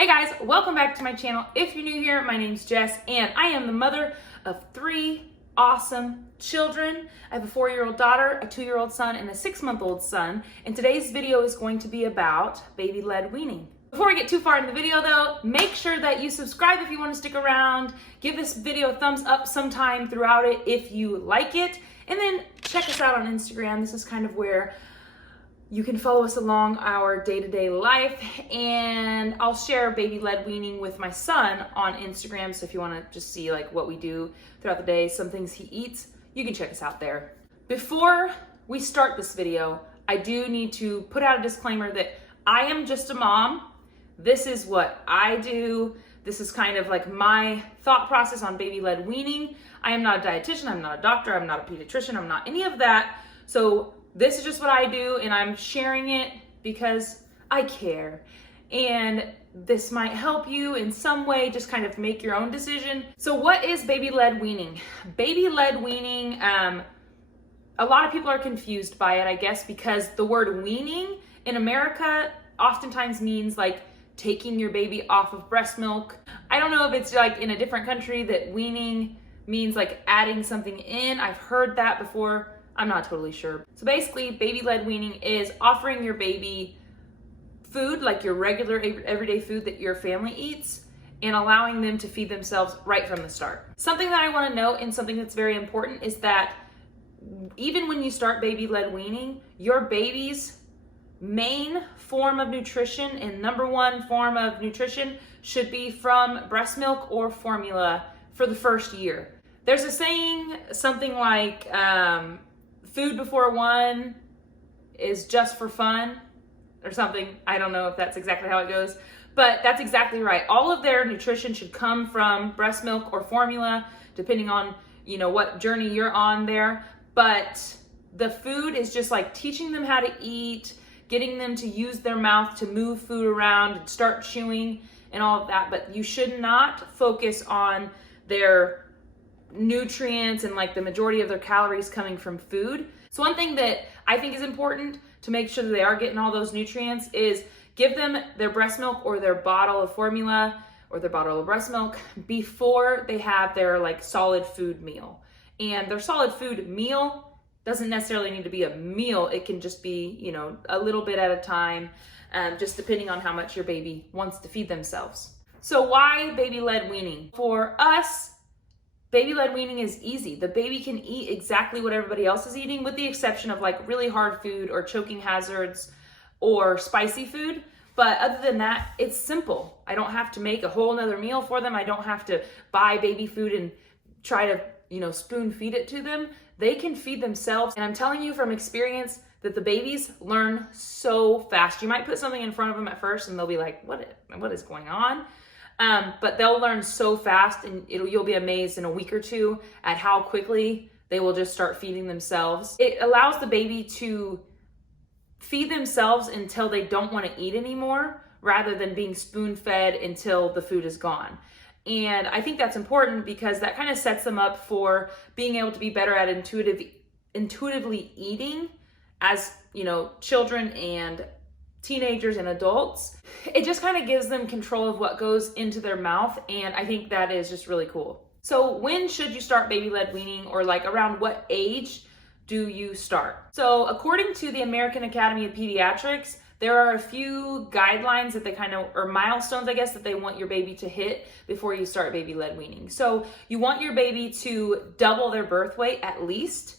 Hey guys, welcome back to my channel. If you're new here, my name's Jess and I am the mother of 3 awesome children. I have a 4-year-old daughter, a 2-year-old son, and a 6-month-old son. And today's video is going to be about baby-led weaning. Before we get too far into the video though, make sure that you subscribe if you want to stick around. Give this video a thumbs up sometime throughout it if you like it. And then check us out on Instagram. This is kind of where you can follow us along our day-to-day life, and I'll share baby-led weaning with my son on Instagram. So if you want to just see like what we do throughout the day, some things he eats, you can check us out there. Before we start this video, I do need to put out a disclaimer that I am just a mom. This is what I do. This is kind of like my thought process on baby-led weaning. I am not a dietitian, I'm not a doctor, I'm not a pediatrician, I'm not any of that. So this is just what I do, and I'm sharing it because I care. And this might help you in some way, just kind of make your own decision. So what is baby-led weaning? Baby-led weaning, a lot of people are confused by it, I guess, because the word weaning in America oftentimes means like taking your baby off of breast milk. I don't know if it's like in a different country that weaning means like adding something in. I've heard that before. I'm not totally sure. So basically, baby-led weaning is offering your baby food, like your regular everyday food that your family eats, and allowing them to feed themselves right from the start. Something that I want to note, and something that's very important, is that even when you start baby-led weaning, your baby's main form of nutrition and number one form of nutrition should be from breast milk or formula for the first year. There's a saying, something like, food before 1 is just for fun or something. I don't know if that's exactly how it goes, but that's exactly right. All of their nutrition should come from breast milk or formula, depending on, you know, what journey you're on there. But the food is just like teaching them how to eat, getting them to use their mouth to move food around and start chewing and all of that. But you should not focus on their nutrients and like the majority of their calories coming from food. So one thing that I think is important to make sure that they are getting all those nutrients is give them their breast milk or their bottle of formula or their bottle of breast milk before they have their like solid food meal. And their solid food meal doesn't necessarily need to be a meal. It can just be, you know, a little bit at a time, just depending on how much your baby wants to feed themselves. So why baby-led weaning? For us, baby-led weaning is easy. The baby can eat exactly what everybody else is eating, with the exception of like really hard food or choking hazards or spicy food. But other than that, it's simple. I don't have to make a whole nother meal for them. I don't have to buy baby food and try to, you know, spoon feed it to them. They can feed themselves. And I'm telling you from experience that the babies learn so fast. You might put something in front of them at first and they'll be like, what is going on? But they'll learn so fast, and you'll be amazed in a week or 2 at how quickly they will just start feeding themselves. It allows the baby to feed themselves until they don't want to eat anymore, rather than being spoon-fed until the food is gone. And I think that's important because that kind of sets them up for being able to be better at intuitively eating as, you know, children and teenagers and adults. It just kind of gives them control of what goes into their mouth, and I think that is just really cool. So when should you start baby-led weaning, or like around what age do you start? So according to the American Academy of Pediatrics, there are a few guidelines that they kind of, or milestones, I guess, that they want your baby to hit before you start baby-led weaning. So you want your baby to double their birth weight at least,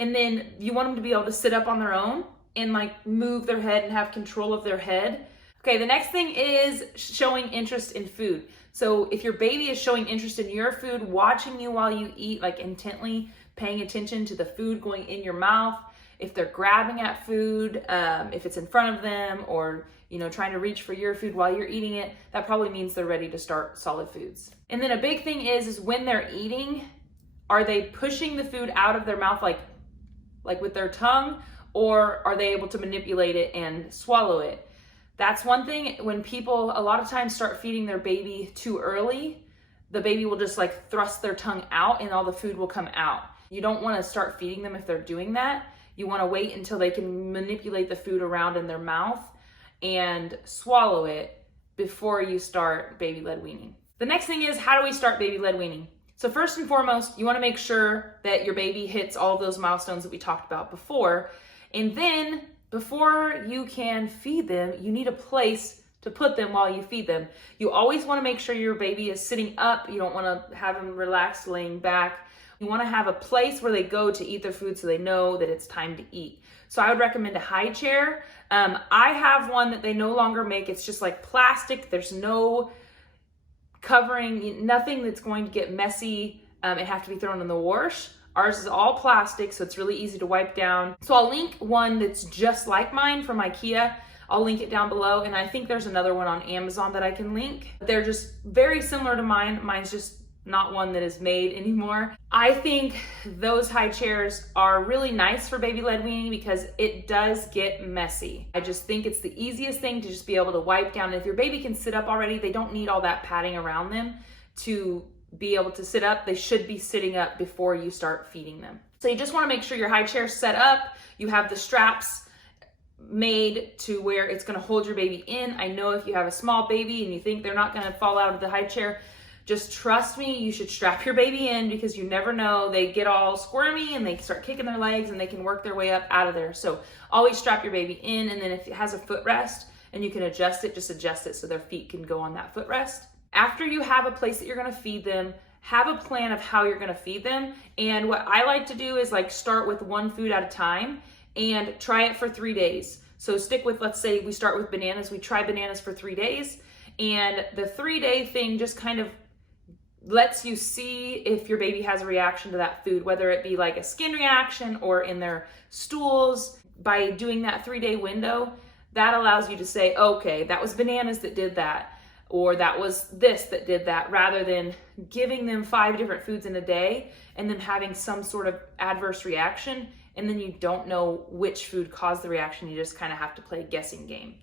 and then you want them to be able to sit up on their own and like move their head and have control of their head. Okay, the next thing is showing interest in food. So if your baby is showing interest in your food, watching you while you eat, like intently paying attention to the food going in your mouth, if they're grabbing at food, if it's in front of them, or, you know, trying to reach for your food while you're eating it, that probably means they're ready to start solid foods. And then a big thing is when they're eating, are they pushing the food out of their mouth like with their tongue, or are they able to manipulate it and swallow it? That's one thing. When people a lot of times start feeding their baby too early, the baby will just like thrust their tongue out and all the food will come out. You don't want to start feeding them if they're doing that. You want to wait until they can manipulate the food around in their mouth and swallow it before you start baby-led weaning. The next thing is, how do we start baby-led weaning? So first and foremost, you want to make sure that your baby hits all of those milestones that we talked about before. And then before you can feed them, you need a place to put them while you feed them. You always want to make sure your baby is sitting up. You don't want to have them relaxed laying back. You want to have a place where they go to eat their food so they know that it's time to eat. So I would recommend a high chair. I have one that they no longer make. It's just like plastic. There's no covering, nothing that's going to get messy. It have to be thrown in the wash. Ours is all plastic, so it's really easy to wipe down. So I'll link one that's just like mine from IKEA. I'll link it down below, and I think there's another one on Amazon that I can link. They're just very similar to mine. Mine's just not one that is made anymore. I think those high chairs are really nice for baby-led weaning because it does get messy. I just think it's the easiest thing to just be able to wipe down. If your baby can sit up already, they don't need all that padding around them to be able to sit up. They should be sitting up before you start feeding them. So you just want to make sure your high chair is set up. You have the straps made to where it's going to hold your baby in. I know if you have a small baby and you think they're not going to fall out of the high chair, just trust me, you should strap your baby in because you never know. They get all squirmy and they start kicking their legs and they can work their way up out of there. So always strap your baby in, and then if it has a footrest and you can adjust it, just adjust it so their feet can go on that footrest. After you have a place that you're gonna feed them, have a plan of how you're gonna feed them. And what I like to do is like start with one food at a time and try it for 3 days. So stick with, let's say we start with bananas, we try bananas for 3 days, and the 3-day thing just kind of lets you see if your baby has a reaction to that food, whether it be like a skin reaction or in their stools. By doing that 3-day window, that allows you to say, okay, that was bananas that did that, or that was this that did that, rather than giving them 5 different foods in a day and then having some sort of adverse reaction, and then you don't know which food caused the reaction. You just kind of have to play a guessing game.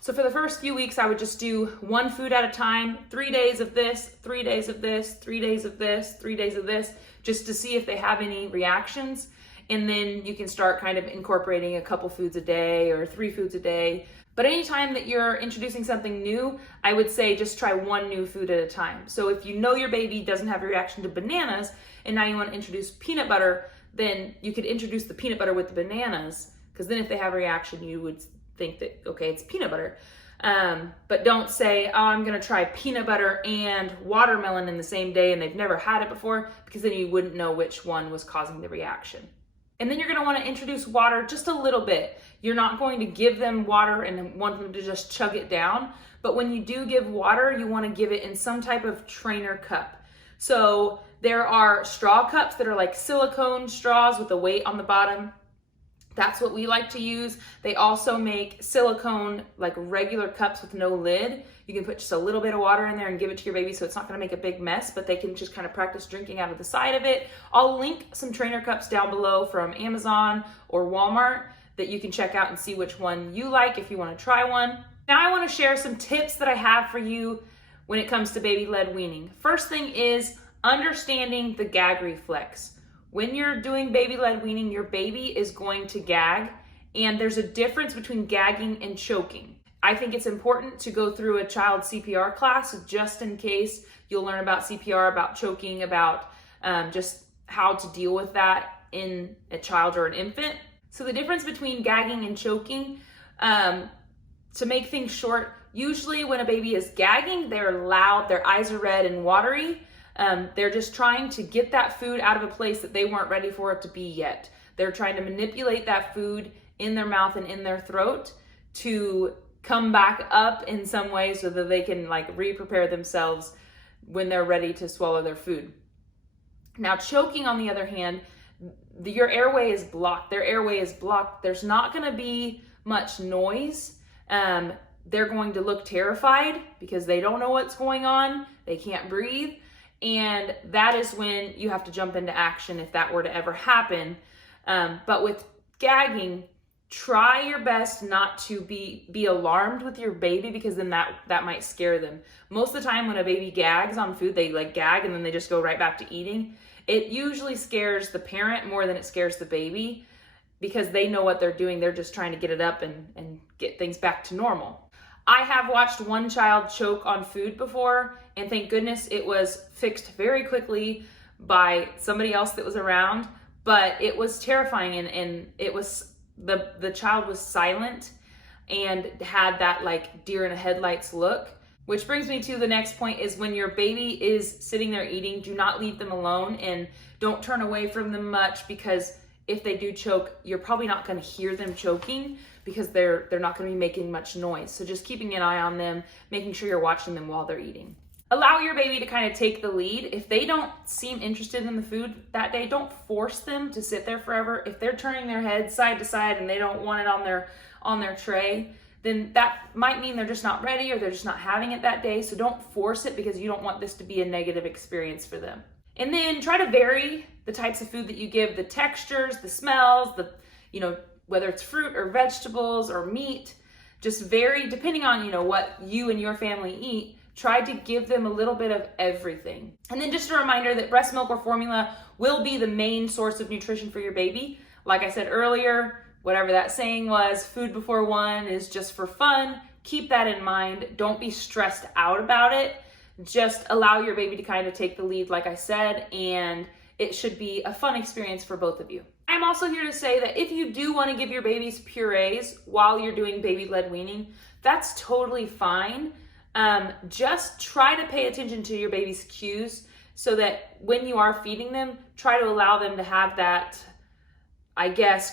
So for the first few weeks, I would just do one food at a time, 3 days of this, 3 days of this, 3 days of this, 3 days of this, just to see if they have any reactions. And then you can start kind of incorporating a couple foods a day or 3 foods a day. But anytime that you're introducing something new, I would say just try one new food at a time. So if you know your baby doesn't have a reaction to bananas and now you want to introduce peanut butter, then you could introduce the peanut butter with the bananas, because then if they have a reaction, you would think that, okay, it's peanut butter. But don't say, oh, I'm gonna try peanut butter and watermelon in the same day and they've never had it before, because then you wouldn't know which one was causing the reaction. And then you're gonna wanna introduce water just a little bit. You're not going to give them water and want them to just chug it down, but when you do give water, you wanna give it in some type of trainer cup. So there are straw cups that are like silicone straws with a weight on the bottom. That's what we like to use. They also make silicone, like regular cups with no lid. You can put just a little bit of water in there and give it to your baby, so it's not gonna make a big mess, but they can just kind of practice drinking out of the side of it. I'll link some trainer cups down below from Amazon or Walmart that you can check out and see which one you like if you wanna try one. Now I wanna share some tips that I have for you when it comes to baby-led weaning. First thing is understanding the gag reflex. When you're doing baby-led weaning, your baby is going to gag, and there's a difference between gagging and choking. I think it's important to go through a child CPR class just in case. You'll learn about CPR, about choking, about just how to deal with that in a child or an infant. So the difference between gagging and choking, to make things short, usually when a baby is gagging, they're loud, their eyes are red and watery. They're just trying to get that food out of a place that they weren't ready for it to be yet. They're trying to manipulate that food in their mouth and in their throat to come back up in some way so that they can like re-prepare themselves when they're ready to swallow their food. Now choking, on the other hand, your airway is blocked. Their airway is blocked. There's not going to be much noise. They're going to look terrified because they don't know what's going on. They can't breathe. And that is when you have to jump into action if that were to ever happen. But with gagging, try your best not to be alarmed with your baby, because then that might scare them. Most of the time when a baby gags on food, they like gag and then they just go right back to eating. It usually scares the parent more than it scares the baby, because they know what they're doing. They're just trying to get it up and get things back to normal. I have watched one child choke on food before, and thank goodness it was fixed very quickly by somebody else that was around, but it was terrifying, and it was, the child was silent and had that like deer in the headlights look. Which brings me to the next point, is when your baby is sitting there eating, do not leave them alone and don't turn away from them much, because if they do choke, you're probably not going to hear them choking because they're not going to be making much noise. So just keeping an eye on them, making sure you're watching them while they're eating. Allow your baby to kind of take the lead. If they don't seem interested in the food that day, don't force them to sit there forever. If they're turning their head side to side and they don't want it on their tray, then that might mean they're just not ready or they're just not having it that day. So don't force it, because you don't want this to be a negative experience for them. And then try to vary the types of food that you give, the textures, the smells, whether it's fruit or vegetables or meat, just vary depending on, what you and your family eat. Try to give them a little bit of everything. And then just a reminder that breast milk or formula will be the main source of nutrition for your baby. Like I said earlier, whatever that saying was, food before one is just for fun. Keep that in mind. Don't be stressed out about it. Just allow your baby to kind of take the lead, like I said, and it should be a fun experience for both of you. I'm also here to say that if you do want to give your babies purees while you're doing baby-led weaning, that's totally fine. Just try to pay attention to your baby's cues so that when you are feeding them, try to allow them to have that,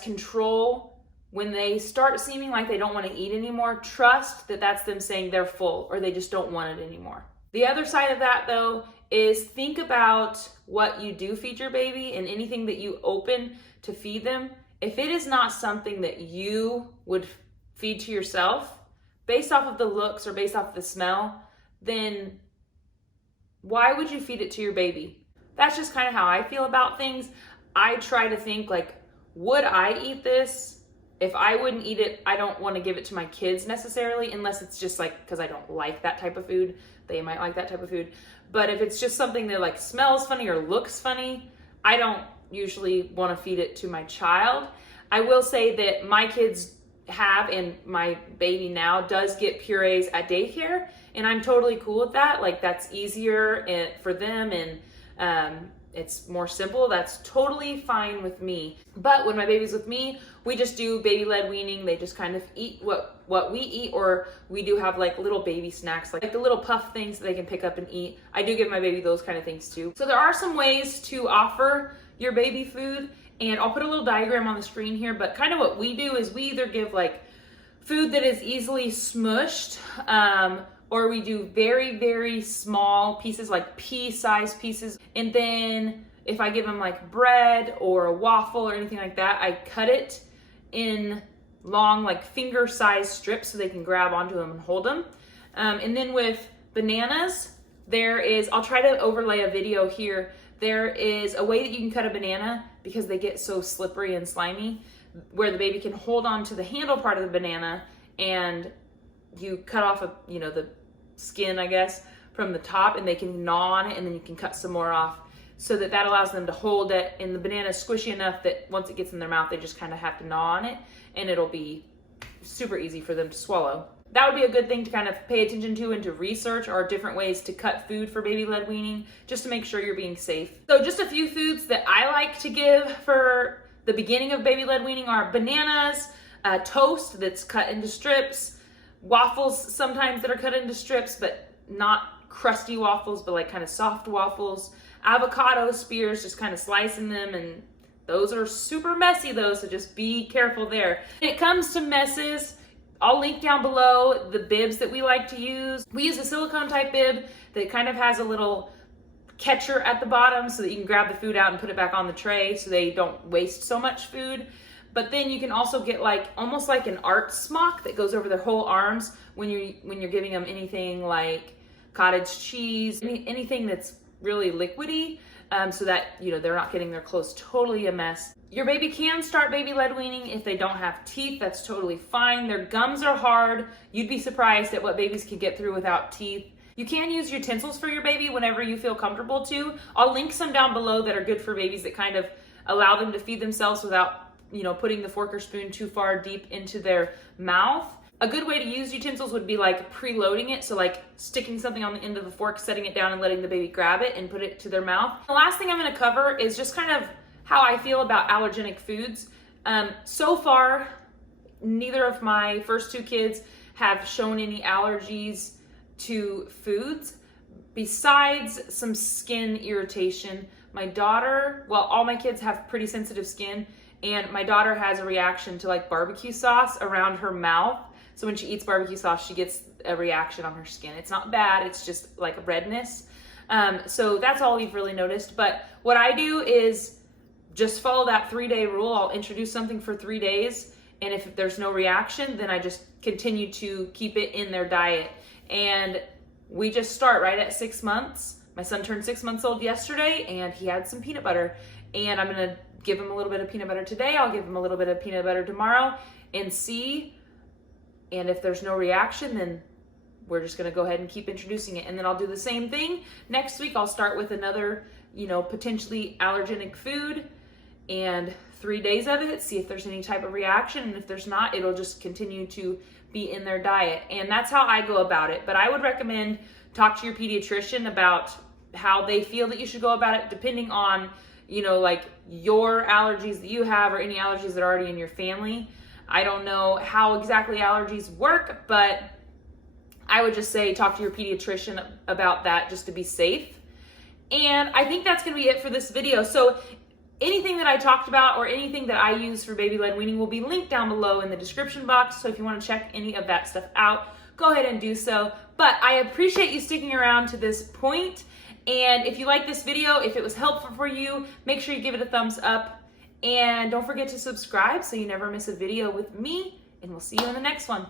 control. When they start seeming like they don't want to eat anymore, trust that that's them saying they're full or they just don't want it anymore. The other side of that, though, is think about what you do feed your baby and anything that you open to feed them. If it is not something that you would feed to yourself, based off of the looks or based off of the smell, then why would you feed it to your baby? That's just kind of how I feel about things. I try to think like, would I eat this? If I wouldn't eat it, I don't want to give it to my kids necessarily, unless it's just like because I don't like that type of food. They might like that type of food. But if it's just something that like smells funny or looks funny, I don't usually want to feed it to my child. I will say that my kids have, and my baby now does get purees at daycare, and I'm totally cool with that. Like, that's easier for them, and it's more simple. That's totally fine with me. But when my baby's with me, we just do baby-led weaning. They just kind of eat what we eat, or we do have like little baby snacks, like the little puff things that they can pick up and eat. I do give my baby those kind of things too. So there are some ways to offer your baby food, and I'll put a little diagram on the screen here, but kind of what we do is we either give like food that is easily smushed, or we do very, very small pieces, like pea-sized pieces. And then if I give them like bread or a waffle or anything like that, I cut it in long, like finger-sized strips so they can grab onto them and hold them. And then with bananas, I'll try to overlay a video here. There is a way that you can cut a banana, because they get so slippery and slimy, where the baby can hold on to the handle part of the banana, and you cut off the skin, I guess, from the top, and they can gnaw on it, and then you can cut some more off, so that allows them to hold it. And the banana is squishy enough that once it gets in their mouth, they just kind of have to gnaw on it, and it'll be super easy for them to swallow. That would be a good thing to kind of pay attention to and to research, are different ways to cut food for baby-led weaning, just to make sure you're being safe. So just a few foods that I like to give for the beginning of baby-led weaning are bananas, toast that's cut into strips, waffles sometimes that are cut into strips, but not crusty waffles, but like kind of soft waffles, avocado spears, just kind of slicing them, and those are super messy though, so just be careful there. When it comes to messes, I'll link down below the bibs that we like to use. We use a silicone type bib that kind of has a little catcher at the bottom so that you can grab the food out and put it back on the tray so they don't waste so much food. But then you can also get like almost like an art smock that goes over their whole arms when you're giving them anything like cottage cheese, anything that's really liquidy, so that they're not getting their clothes totally a mess. Your baby can start baby-led weaning if they don't have teeth. That's totally fine. Their gums are hard. You'd be surprised at what babies can get through without teeth. You can use utensils for your baby whenever you feel comfortable to. I'll link some down below that are good for babies that kind of allow them to feed themselves without putting the fork or spoon too far deep into their mouth. a good way to use utensils would be like preloading it. So like sticking something on the end of the fork, setting it down and letting the baby grab it and put it to their mouth. The last thing I'm gonna cover is just kind of how I feel about allergenic foods. So far, neither of my first two kids have shown any allergies to foods besides some skin irritation. My daughter, well, all my kids have pretty sensitive skin, and my daughter has a reaction to like barbecue sauce around her mouth. So when she eats barbecue sauce, she gets a reaction on her skin. It's not bad, it's just like redness. So that's all we've really noticed. But what I do is just follow that 3-day rule. I'll introduce something for 3 days, and if there's no reaction, then I just continue to keep it in their diet. And we just start right at 6 months. My son turned 6 months old yesterday, and he had some peanut butter. And I'm gonna give him a little bit of peanut butter today. I'll give him a little bit of peanut butter tomorrow and see. And if there's no reaction, then we're just gonna go ahead and keep introducing it. And then I'll do the same thing. Next week, I'll start with another, potentially allergenic food and 3 days of it, see if there's any type of reaction. And if there's not, it'll just continue to be in their diet. And that's how I go about it. But I would recommend talk to your pediatrician about how they feel that you should go about it, depending on, like your allergies that you have or any allergies that are already in your family. I don't know how exactly allergies work, but I would just say talk to your pediatrician about that just to be safe. And I think that's gonna be it for this video. So anything that I talked about or anything that I use for baby-led weaning will be linked down below in the description box. So if you wanna check any of that stuff out, go ahead and do so. But I appreciate you sticking around to this point. And if you like this video, if it was helpful for you, make sure you give it a thumbs up. And don't forget to subscribe so you never miss a video with me. And we'll see you in the next one.